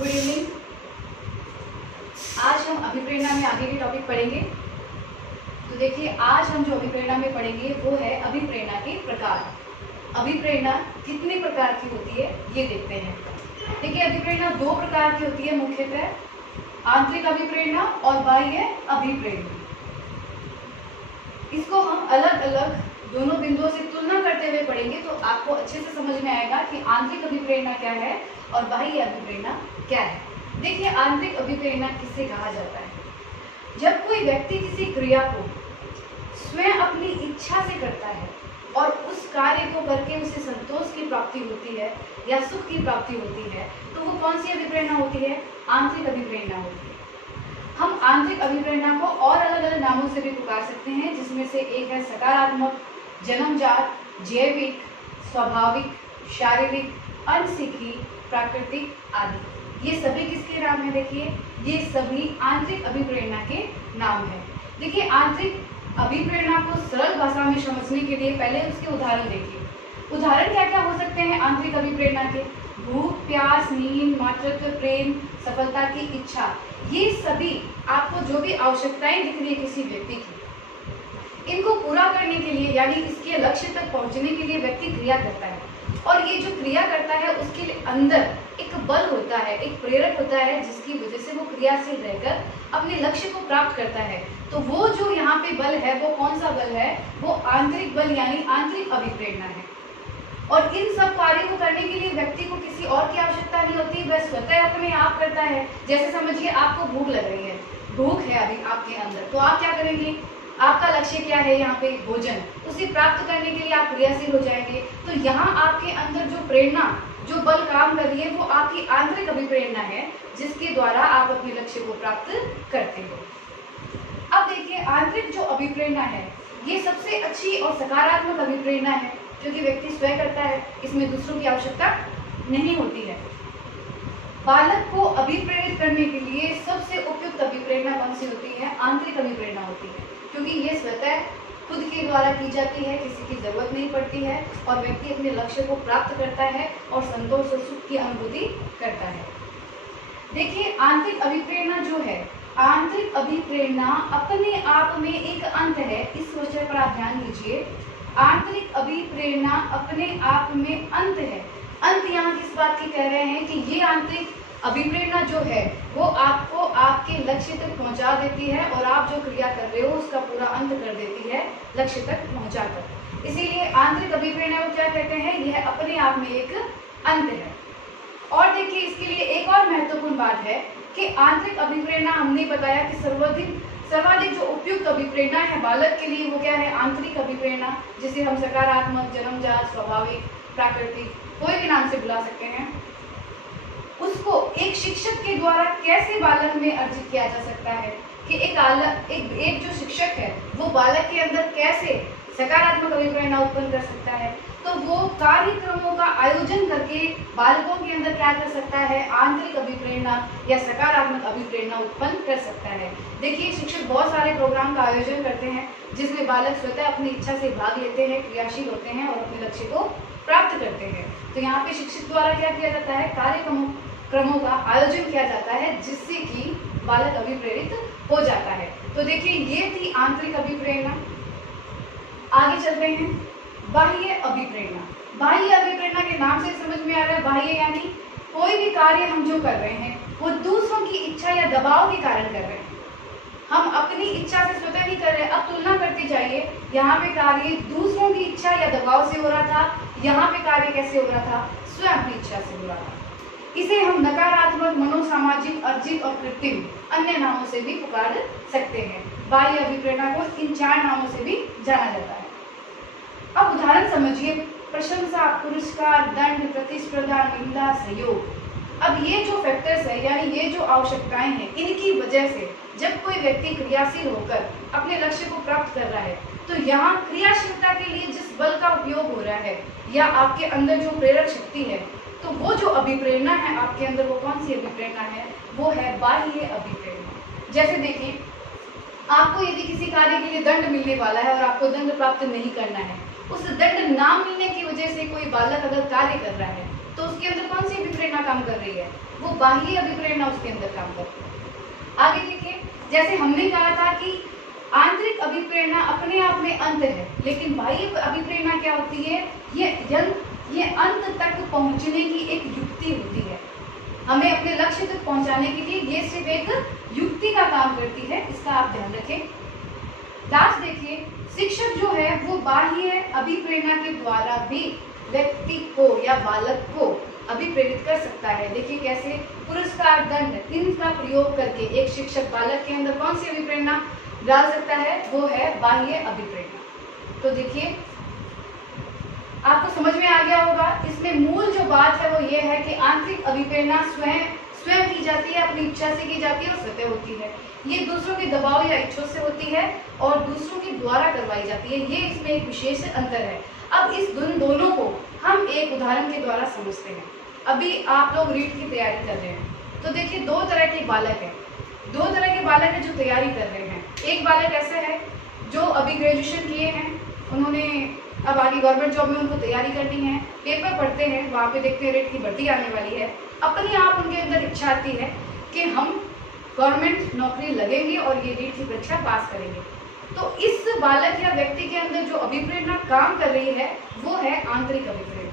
Good evening. आज हम अभिप्रेरणा में आगे के टॉपिक पढ़ेंगे। तो देखिए, आज हम जो अभिप्रेरणा में पढ़ेंगे वो है अभिप्रेरणा के प्रकार। अभिप्रेरणा कितने प्रकार की होती है ये देखते हैं। देखिए, अभिप्रेरणा दो प्रकार की होती है मुख्यतः, आंतरिक अभिप्रेरणा और बाह्य अभिप्रेरणा। इसको हम अलग अलग दोनों बिंदुओं से तुलना करते हुए पढ़ेंगे तो आपको अच्छे से समझ में आएगा कि आंतरिक अभिप्रेरणा क्या है और बाह्य अभिप्रेरणा क्या है। देखिए, आंतरिक अभिप्रेरणा किसे कहा जाता है? जब कोई व्यक्ति किसी क्रिया को स्वयं अपनी इच्छा से करता है और उस कार्य को करके उसे संतोष की प्राप्ति होती है या सुख की प्राप्ति होती है, तो वो कौन सी अभिप्रेरणा होती है? आंतरिक अभिप्रेरणा होती है। हम आंतरिक अभिप्रेरणा को और अलग अलग नामों से भी पुकार सकते हैं, जिसमें से एक है सकारात्मक, जन्मजात, जैविक, स्वाभाविक, शारीरिक, अनसीखी, प्राकृतिक आदि। ये सभी किसके नाम है? देखिए, ये सभी आंतरिक अभिप्रेरणा के नाम है। देखिए, आंतरिक अभिप्रेरणा को सरल भाषा में समझने के लिए पहले उसके उदाहरण देखिए। उदाहरण क्या क्या हो सकते हैं आंतरिक अभिप्रेरणा के? भूख, प्यास, नींद, मातृत्व, प्रेम, सफलता की इच्छा, ये सभी आपको जो भी आवश्यकताएं दिख रही है किसी व्यक्ति की, इनको पूरा करने के लिए यानी इसके लक्ष्य तक पहुंचने के लिए व्यक्ति क्रिया करता है। और ये जो क्रिया करता है उसके अंदर एक बल होता है, एक प्रेरक होता है, जिसकी वजह से वो क्रियाशील रहकर अपने लक्ष्य को प्राप्त करता है। तो वो जो यहाँ पे बल है वो कौन सा बल है? वो आंतरिक बल यानी आंतरिक अभिप्रेरणा है। और इन सब कार्यों को करने के लिए व्यक्ति को किसी और की आवश्यकता नहीं होती, वह स्वतः अपने आप करता है। जैसे समझिए, आपको भूख लग रही है, भूख है अभी आपके अंदर, तो आप क्या करेंगे? आपका लक्ष्य क्या है? यहाँ पे भोजन, उसे प्राप्त करने के लिए आप क्रियाशील हो जाएंगे। तो यहाँ आपके अंदर जो प्रेरणा, जो बल काम कर रही है, वो आपकी आंतरिक अभिप्रेरणा है, जिसके द्वारा आप अपने लक्ष्य को प्राप्त करते हो। अब देखिए, आंतरिक जो अभिप्रेरणा है ये सबसे अच्छी और सकारात्मक अभिप्रेरणा है, क्योंकि व्यक्ति स्वयं करता है, इसमें दूसरों की आवश्यकता नहीं होती है। बालक को अभिप्रेरित करने के लिए सबसे उपयुक्त अभिप्रेरणा कौन सी होती है? आंतरिक अभिप्रेरणा होती है, क्योंकि ये स्वतः खुद के द्वारा की जाती है, किसी की जरूरत नहीं पड़ती है और व्यक्ति अपने लक्ष्य को प्राप्त करता है और संतोष और सुख की अनुभूति करता है। देखिए, आंतरिक अभिप्रेरणा जो है, आंतरिक अभिप्रेरणा अपने आप में एक अंत है। इस विषय पर आप ध्यान दीजिए। आंतरिक अभिप्रेरणा अपने आप में अंत है। अंत यहाँ किस बात की कह रहे हैं कि ये आंतरिक अभिप्रेरणा जो है वो आपको आपके लक्ष्य तक पहुंचा देती है और आप जो क्रिया कर रहे हो उसका पूरा अंत कर देती है, लक्ष्य तक पहुंचाकर। इसीलिए आंतरिक अभिप्रेरणा को क्या कहते हैं? यह अपने आप में एक अंत है। और देखिए, इसके लिए एक और महत्वपूर्ण बात है कि आंतरिक अभिप्रेरणा हमने बताया कि सर्वाधिक जो उपयुक्त अभिप्रेरणा है बालक के लिए वो क्या है? आंतरिक अभिप्रेरणा, जिसे हम सकारात्मक, जन्मजात, स्वाभाविक, प्राकृतिक, कोई भी नाम से बुला सकते हैं। उसको एक शिक्षक के द्वारा कैसे बालक में अर्जित किया जा सकता है कि एक जो शिक्षक है वो बालक के अंदर कैसे सकारात्मक अभिप्रेरणा उत्पन्न कर सकता है? तो वो कार्यक्रमों का आयोजन करके बालकों के अंदर क्या कर सकता है? आंतरिक अभिप्रेरणा या सकारात्मक अभिप्रेरणा उत्पन्न कर सकता है। देखिए, शिक्षक बहुत सारे प्रोग्राम का आयोजन करते हैं जिसमें बालक स्वतः अपनी इच्छा से भाग लेते हैं, क्रियाशील होते हैं और अपने लक्ष्य को प्राप्त करते हैं। तो यहाँ पे शिक्षक द्वारा क्या किया जाता है? कार्यक्रमों का आयोजन किया जाता है, जिससे कि बालक अभिप्रेरित हो जाता है। तो देखिए, ये थी आंतरिक अभिप्रेरणा। आगे चलते हैं, बाह्य अभिप्रेरणा। बाह्य अभिप्रेरणा के नाम से समझ में आ रहा है, बाह्य यानी कोई भी कार्य हम जो कर रहे हैं वो दूसरों की इच्छा या दबाव के कारण कर रहे हैं। हम अपनी इच्छा से स्वतः नहीं कर रहे। अब तुलना करते जाइए, यहाँ पे कार्य दूसरों की इच्छा या दबाव से हो रहा था, यहाँ पे कार्य कैसे हो रहा था? स्वयं अपनी इच्छा से हो रहा था। इसे हम नकारात्मक, मनोसामाजिक, अर्जित और कृत्रिम अन्य नामों से भी पुकार सकते हैं। बाह्य अभिप्रेरणा को इन 4 नामों से भी जाना जाता है। अब उदाहरण समझिए, प्रशंसा, पुरस्कार, दंड, प्रतिस्पर्धा, निंदा, सहयोग। अब ये जो फैक्टर्स है यानी ये जो आवश्यकताएं हैं, इनकी वजह से जब कोई व्यक्ति क्रियाशील होकर अपने लक्ष्य को प्राप्त कर रहा है, तो यहाँ क्रियाशीलता के लिए जिस बल का उपयोग हो रहा है या आपके अंदर जो प्रेरक शक्ति है, तो वो जो अभिप्रेरणा है आपके अंदर, वो कौन सी अभिप्रेरणा है? वो है बाह्य अभिप्रेरणा। जैसे देखिए, आपको यदि किसी कार्य के लिए दंड मिलने वाला है और आपको दंड प्राप्त नहीं करना है, उस दंड ना मिलने की वजह से कोई बालक अगर कार्य कर रहा है तो उसके अंदर कौन सी अभिप्रेरणा काम कर रही है? वो बाह्य अभिप्रेरणा उसके अंदर काम करती है। आगे देखिए, जैसे हमने कहा था कि आंतरिक अभिप्रेरणा अपने आप में अंत है, लेकिन बाह्य अभिप्रेरणा क्या होती है? ये अंत तक पहुंचने की एक युक्ति होती है। हमें अपने लक्ष्य तक पहुंचाने के लिए ये सिर्फ एक युक्ति का काम करती है, इसका आप ध्यान रखें। लास्ट देखिए, शिक्षक जो है वो बाह्य अभिप्रेरणा के द्वारा भी व्यक्ति को या बालक को अभिप्रेरित कर सकता है। देखिए कैसे, पुरस्कार, दंड, इनका प्रयोग करके एक शिक्षक बालक के अंदर कौन सी अभिप्रेरणा डाल सकता है? वो है बाह्य अभिप्रेरणा। तो देखिए आपको समझ में आ गया होगा। इसमें मूल जो बात है वो ये है कि आंतरिक अभिप्रेरणा स्वयं की जाती है, अपनी इच्छा से की जाती है और स्वतः होती है। ये दूसरों के दबाव या इच्छा से होती है और दूसरों के द्वारा करवाई जाती है। ये इसमें एक विशेष अंतर है। अब इस दोनों को हम एक उदाहरण के द्वारा समझते हैं। अभी आप लोग रीट की तैयारी कर रहे हैं, तो देखिए दो तरह के बालक हैं, जो तैयारी कर रहे हैं। एक बालक ऐसे है जो अभी ग्रेजुएशन किए हैं, उन्होंने अब आगे गवर्नमेंट जॉब में उनको तैयारी करनी है, पेपर पढ़ते हैं, वहाँ पे देखते हैं रेट की भर्ती आने वाली है, अपने आप उनके अंदर इच्छा आती है कि हम गवर्नमेंट नौकरी लगेंगे और ये रीट की परीक्षा पास करेंगे। तो इस बालक या व्यक्ति के अंदर जो अभिप्रेरणा काम कर रही है वो है आंतरिक अभिप्रेरणा।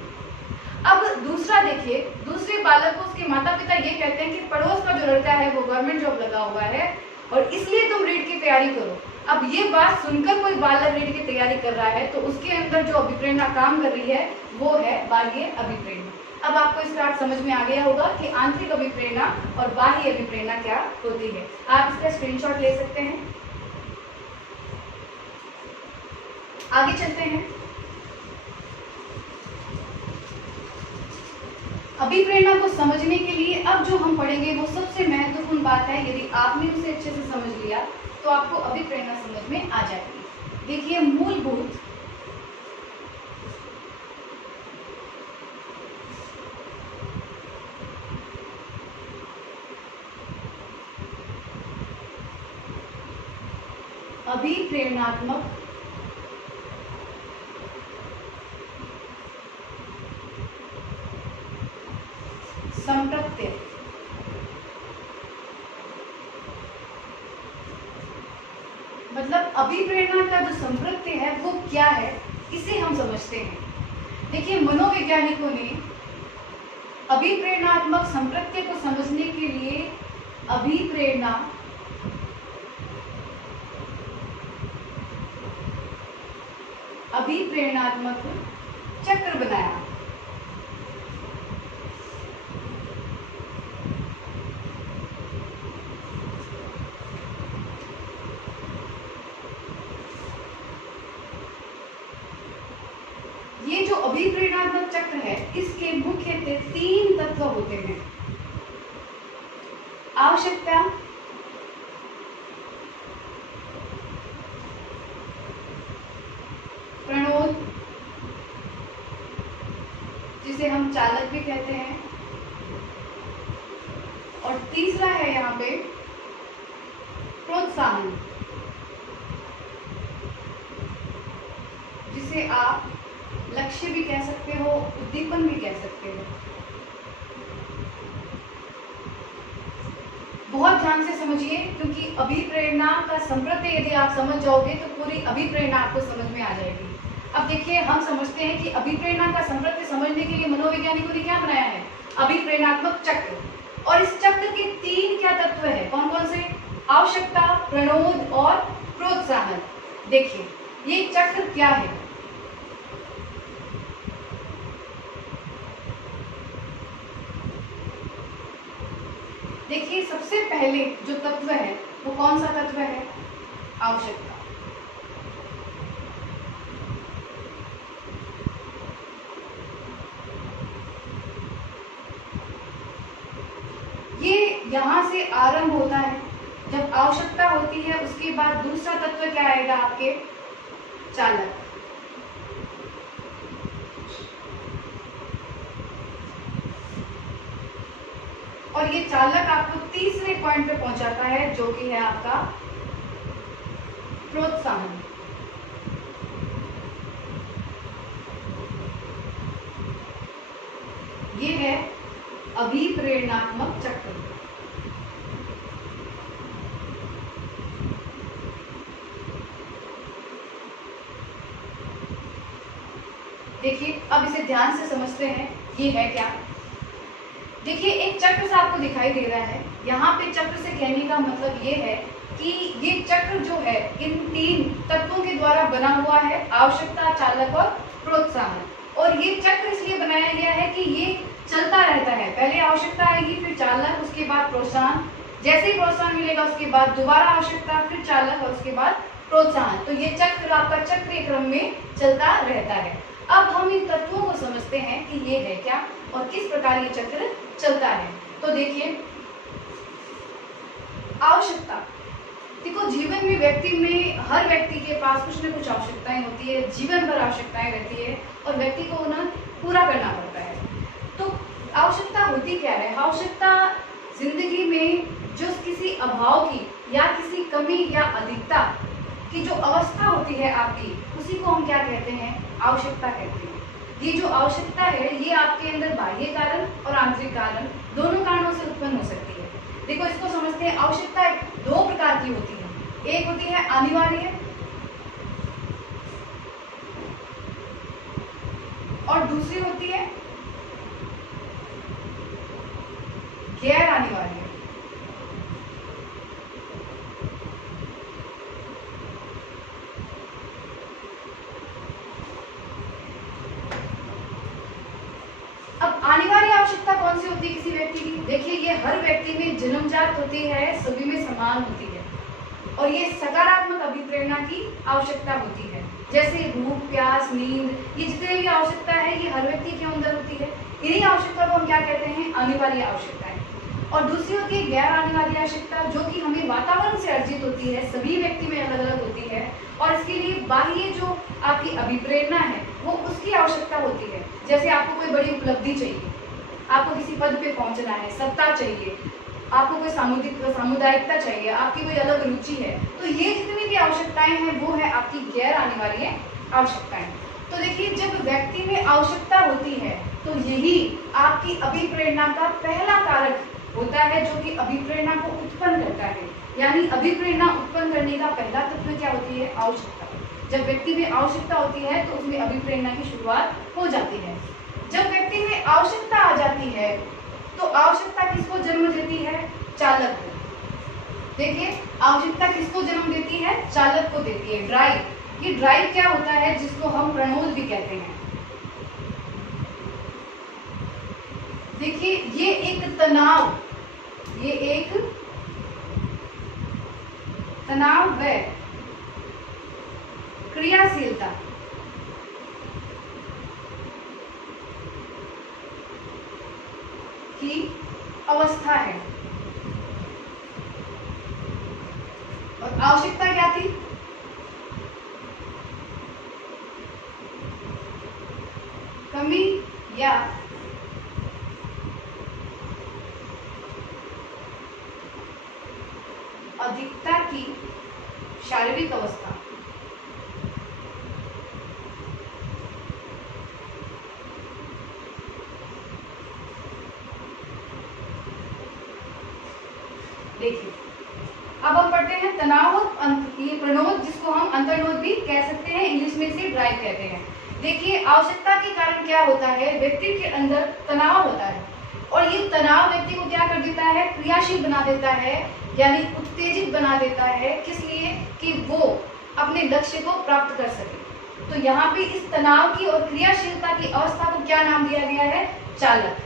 अब दूसरा देखिए, दूसरे बालक को उसके माता पिता ये कहते हैं कि पड़ोस का जो लड़का है वो गवर्नमेंट जॉब लगा हुआ है और इसलिए तुम रीट की तैयारी करो। अब ये बात सुनकर कोई बालक रीट की तैयारी कर रहा है तो उसके अंदर जो अभिप्रेरणा काम कर रही है वो है बाह्य अभिप्रेरणा। अब आपको इसका अर्थ समझ में आ गया होगा कि आंतरिक अभिप्रेरणा और बाह्य अभिप्रेरणा क्या होती है। आप इसका स्क्रीनशॉट ले सकते हैं। आगे चलते हैं। अभिप्रेरणा को समझने के लिए अब जो हम पढ़ेंगे वो सबसे महत्वपूर्ण बात है। यदि आपने उसे अच्छे से समझ लिया तो आपको अभिप्रेरणा समझ में आ जाएगी। देखिए, मूलभूत अभिप्रेरणात्मक संप्रत्य मतलब अभिप्रेरणा का जो संप्रत्य है वो क्या है, इसे हम समझते हैं। देखिए, मनोवैज्ञानिकों ने अभिप्रेरणात्मक संप्रत्य को समझने के लिए अभिप्रेरणात्मक चक्र बनाया। ये जो अभिप्रेरणात्मक चक्र है इसके मुख्यतः 3 तत्व होते हैं। आवश्यकता, प्रणोद, जिसे हम चालक भी कहते हैं, और तीसरा है यहाँ पे प्रोत्साहन, जिसे आप लक्ष्य भी कह सकते हो, उद्दीपन भी कह सकते हो। बहुत ध्यान से समझिए, क्योंकि अभिप्रेरणा का संप्रत्य यदि आप समझ जाओगे तो पूरी अभिप्रेरणा आपको समझ में आ जाएगी। अब देखिए, हम समझते हैं कि अभिप्रेरणा का संप्रत्य समझने के लिए मनोवैज्ञानिकों ने क्या बनाया है? अभिप्रेरणात्मक चक्र। और इस चक्र के 3 क्या तत्व है? कौन कौन से? आवश्यकता, प्रणोद और प्रोत्साहन। देखिए, ये चक्र क्या है? देखिए, सबसे पहले जो तत्व है वो कौन सा तत्व है? आवश्यकता। ये यहां से आरंभ होता है। जब आवश्यकता होती है उसके बाद दूसरा तत्व क्या आएगा आपके? चालक। और ये चालक आपको तीसरे पॉइंट पे पहुंचाता है जो कि है आपका प्रोत्साहन। ये है अभिप्रेरणात्मक चक्र। देखिए अब इसे ध्यान से समझते हैं ये है क्या। देखिए एक चक्र सा आपको दिखाई दे रहा है, यहाँ पे चक्र से कहने का मतलब ये है कि ये चक्र जो है इन 3 तत्वों के द्वारा बना हुआ है, आवश्यकता, चालक और प्रोत्साहन। और ये चक्र इसलिए बनाया गया है कि ये चलता रहता है, पहले आवश्यकता आएगी, फिर चालक, उसके बाद प्रोत्साहन, जैसे ही प्रोत्साहन मिलेगा उसके बाद दोबारा आवश्यकता, फिर चालक और उसके बाद प्रोत्साहन। तो ये चक्र आपका चक्रीय क्रम में चलता रहता है। अब हम इन तत्वों को समझते हैं कि ये है क्या और किस प्रकार ये चक्र चलता है। तो देखिए आवश्यकता, देखो जीवन में व्यक्ति में हर व्यक्ति के पास कुछ न कुछ आवश्यकताएं होती है, जीवन भर आवश्यकताएं रहती है और व्यक्ति को उन्हें पूरा करना पड़ता है। तो आवश्यकता होती क्या है? आवश्यकता जिंदगी में जो किसी अभाव की या किसी कमी या अधिकता की जो अवस्था होती है आपकी, उसी को हम क्या कहते हैं? आवश्यकता कहते हैं। ये जो आवश्यकता है ये आपके अंदर बाह्य कारण और आंतरिक कारण दोनों कारणों से उत्पन्न हो सकती है। देखो इसको समझते हैं। आवश्यकता 2 प्रकार की होती है, एक होती है अनिवार्य और दूसरी होती है गैर अनिवार्य। अब अनिवार्य आवश्यकता कौन सी होती है किसी व्यक्ति की? देखिए ये हर व्यक्ति में जन्मजात होती है, सभी में समान होती है और ये सकारात्मक अभिप्रेरणा की आवश्यकता होती है। जैसे भूख, प्यास, नींद, ये जितने भी आवश्यकता है ये हर व्यक्ति के अंदर होती है। इन्हीं आवश्यकता को हम क्या कहते हैं? अनिवार्य आवश्यकताएं। और दूसरी होती है गैर अनिवार्य आवश्यकता, जो कि हमें वातावरण से अर्जित होती है, सभी व्यक्ति में अलग अलग होती है और इसके लिए बाह्य जो आपकी अभिप्रेरणा है वो उसकी आवश्यकता होती है। जैसे आपको कोई बड़ी उपलब्धि चाहिए, आपको किसी पद पे पहुंचना है, सत्ता चाहिए, आपको कोई सामुदायिकता चाहिए, आपकी कोई अलग रुचि है, तो ये जितनी भी आवश्यकताएं हैं वो है आपकी गैर अनिवार्य आवश्यकताएं। तो देखिए जब व्यक्ति में आवश्यकता होती है तो यही आपकी अभिप्रेरणा का पहला कारक होता है जो कि अभिप्रेरणा को उत्पन्न करता है। यानी अभिप्रेरणा उत्पन्न करने का पहला तत्व क्या होती है? आवश्यकता। जब व्यक्ति में आवश्यकता होती है तो उसमें अभिप्रेरणा की शुरुआत हो जाती है। जब व्यक्ति में आवश्यकता आ जाती है तो आवश्यकता किसको जन्म देती है? चालक को। देखिए आवश्यकता किसको जन्म देती है? चालक को देती है, ड्राइव। ये ड्राइव क्या होता है? जिसको हम प्रणोद भी कहते हैं। देखिए ये एक तनाव, ये एक तनाव व क्रियाशीलता की अवस्था है। और आवश्यकता क्या थी? कमी या अधिकता की शारीरिक अवस्था। देखिए अब हम पढ़ते हैं तनाव और ये प्रणोद, जिसको हम अंतर्नोद भी कह सकते हैं, इंग्लिश में इसे ड्राइव कहते हैं। देखिए आवश्यकता के कारण क्या होता है? व्यक्ति के अंदर तनाव होता है और ये तनाव व्यक्ति को क्या कर देता है? क्रियाशील बना देता है, यानी उत्तेजित बना देता है। किस लिए? कि वो अपने लक्ष्य को प्राप्त कर सके। तो यहाँ पे इस तनाव की और क्रियाशीलता की अवस्था को क्या नाम दिया गया है? चालक।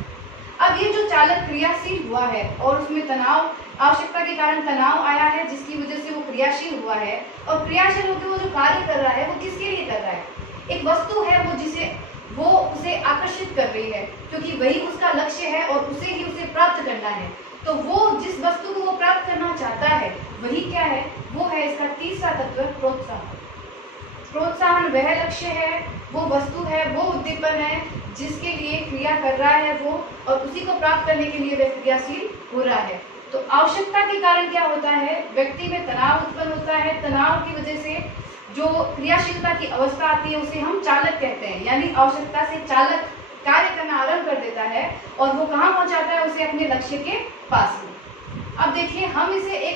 अब ये जो चालक क्रियाशील हुआ है और उसमें तनाव, आवश्यकता के कारण तनाव आया है जिसकी वजह से वो क्रियाशील हुआ है और क्रियाशील होकर वो जो कार्य कर रहा है वो किसके लिए कर रहा है? एक वस्तु है वो जिसे वो उसे आकर्षित कर रही है क्योंकि वही उसका लक्ष्य है और उसे ही उसे प्राप्त करना है। तो वो जिस वस्तु को वो प्राप्त करना चाहता है वही क्या है? वो है इसका तीसरा तत्व प्रोत्साहन। प्रोत्साहन वह लक्ष्य है, वो वस्तु है, वो उद्दीपन है जिसके लिए क्रिया कर रहा है वो, और उसी को प्राप्त करने के लिए वह क्रियाशील हो रहा है। तो आवश्यकता के कारण क्या होता है? व्यक्ति में तनाव उत्पन्न होता है। तनाव की वजह से जो क्रियाशीलता की अवस्था आती है उसे हम चालक कहते हैं, यानी आवश्यकता से चालक कार्य करना आरंभ कर देता है और वो कहाँ पहुंचाता है उसे? अपने लक्ष्य के पास में। अब देखिए हम इसे एक